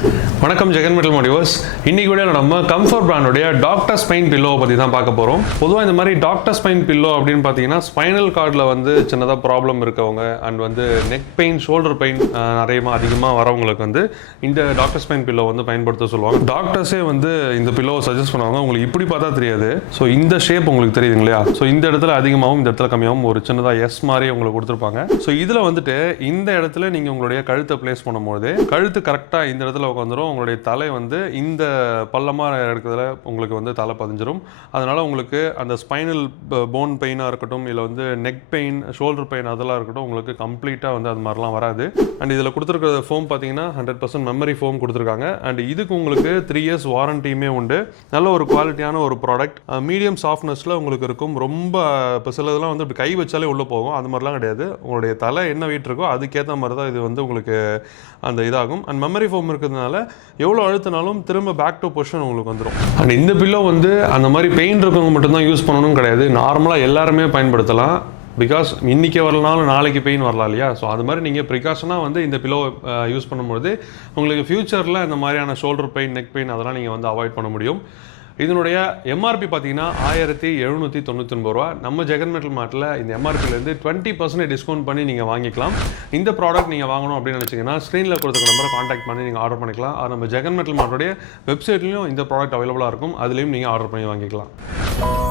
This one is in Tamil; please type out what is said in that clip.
வணக்கம் ஜெகன் மெட்டல் மோட்டிவர்ஸ். இன்னைக்கு வீடியோவில் நம்ம கம்ஃபர்ட் பிராண்டுடைய டாக்டர் ஸ்பைன் பில்லோ பற்றி தான் பார்க்க போகிறோம். பொதுவாக இந்த மாதிரி டாக்டர் ஸ்பைன் பில்லோ அப்படின்னு பார்த்தீங்கன்னா ஸ்பைனல் கார்டில் வந்து சின்னதாக ப்ராப்ளம் இருக்கவங்க அண்ட் வந்து நெக் பெயின், ஷோல்டர் பெயின் அதிகமாக வரவங்களுக்கு வந்து இந்த டாக்டர் ஸ்பைன் பில்லோ வந்து பயன்படுத்த சொல்லுவாங்க. டாக்டர்ஸே வந்து இந்த பில்லோவை சஜஸ்ட் பண்ணுவாங்க. உங்களுக்கு இப்படி பார்த்தா தெரியாது, ஸோ இந்த ஷேப் உங்களுக்கு தெரியுது இல்லையா? ஸோ இந்த இடத்துல அதிகமாகவும் இந்த இடத்துல கம்மியாகவும் ஒரு சின்னதாக எஸ் மாதிரி உங்களுக்கு கொடுத்துருப்பாங்க. ஸோ இதில் வந்துட்டு இந்த இடத்துல நீங்கள் உங்களுடைய கழுத்தை பிளேஸ் பண்ணும்போது கழுத்து கரெக்டாக இந்த இடத்துல உட்காந்துரும். உங்களுடைய தலை வந்து இந்த பள்ளமாக இருக்கிறதுல உங்களுக்கு வந்து தலை பதிஞ்சிரும். அதனால் உங்களுக்கு அந்த ஸ்பைனல் போன் பெயினாக இருக்கட்டும், இல்லை வந்து நெக் பெயின், ஷோல்டர் பெயின் அதெல்லாம் இருக்கட்டும், உங்களுக்கு கம்ப்ளீட்டாக வந்து அது மாதிரிலாம் வராது. அண்ட் இதில் கொடுத்துருக்கிற ஃபோம் பார்த்தீங்கன்னா 100% மெமரி ஃபோம் கொடுத்துருக்காங்க. அண்ட் இதுக்கு உங்களுக்கு 3 years வாரண்டியுமே உண்டு. நல்ல ஒரு குவாலிட்டியான ஒரு ப்ராடக்ட். மீடியம் சாஃப்ட்னஸில் உங்களுக்கு இருக்கும். ரொம்ப இப்போ சிலதெல்லாம் வந்து இப்படி கை வச்சாலே உள்ளே போகும், அது மாதிரிலாம் கிடையாது. உங்களுடைய தலை என்ன வெயிட் இருக்கோ அதுக்கேற்ற மாதிரி தான் இது வந்து உங்களுக்கு அந்த இதாகும். அண்ட் மெமரி ஃபோம் இருக்கிறதுனால எவ்வளோ அழுத்தினாலும் திரும்ப பேக் டு பொசிஷன் உங்களுக்கு வந்துடும். அண்ட் இந்த பில்லோ வந்து அந்த மாதிரி பெயின் இருக்கவங்க மட்டும்தான் யூஸ் பண்ணணும் கிடையாது, நார்மலாக எல்லாருமே பயன்படுத்தலாம். பிகாஸ் இன்றைக்கி வரலனாலும் நாளைக்கு பெயின் வரலாம் இல்லையா? ஸோ அது மாதிரி நீங்கள் ப்ரிகாஷனாக வந்து இந்த பில்லோ யூஸ் பண்ணும்போது உங்களுக்கு ஃப்யூச்சரில் இந்த மாதிரியான ஷோல்டர் பெயின், நெக் பெயின் அதெல்லாம் நீங்கள் வந்து அவாய்ட் பண்ண முடியும். இதனுடைய எம்ஆர்பி பார்த்தீங்கன்னா 1799 ரூபா. நம்ம ஜெகன் மெட்டல் மார்ட்டில் இந்த எம்ஆர்பிலேருந்து 20% டிஸ்கவுண்ட் பண்ணி நீங்கள் வாங்கிக்கலாம். இந்த ப்ராடக்ட் நீங்கள் வாங்கணும் அப்படின்னு நினச்சிங்கன்னா ஸ்க்ரீனில் கொடுத்த நம்பரை காண்டாக்ட் பண்ணி நீங்கள் ஆர்டர் பண்ணிக்கலாம். அது நம்ம ஜெகன் மெட்டல் மார்ட்டோடைய வெப்சைட்லையும் இந்த ப்ராடக்ட் அவைலபிளாக இருக்கும், அதுலேயும் நீங்கள் ஆர்டர் பண்ணி வாங்கிக்கலாம்.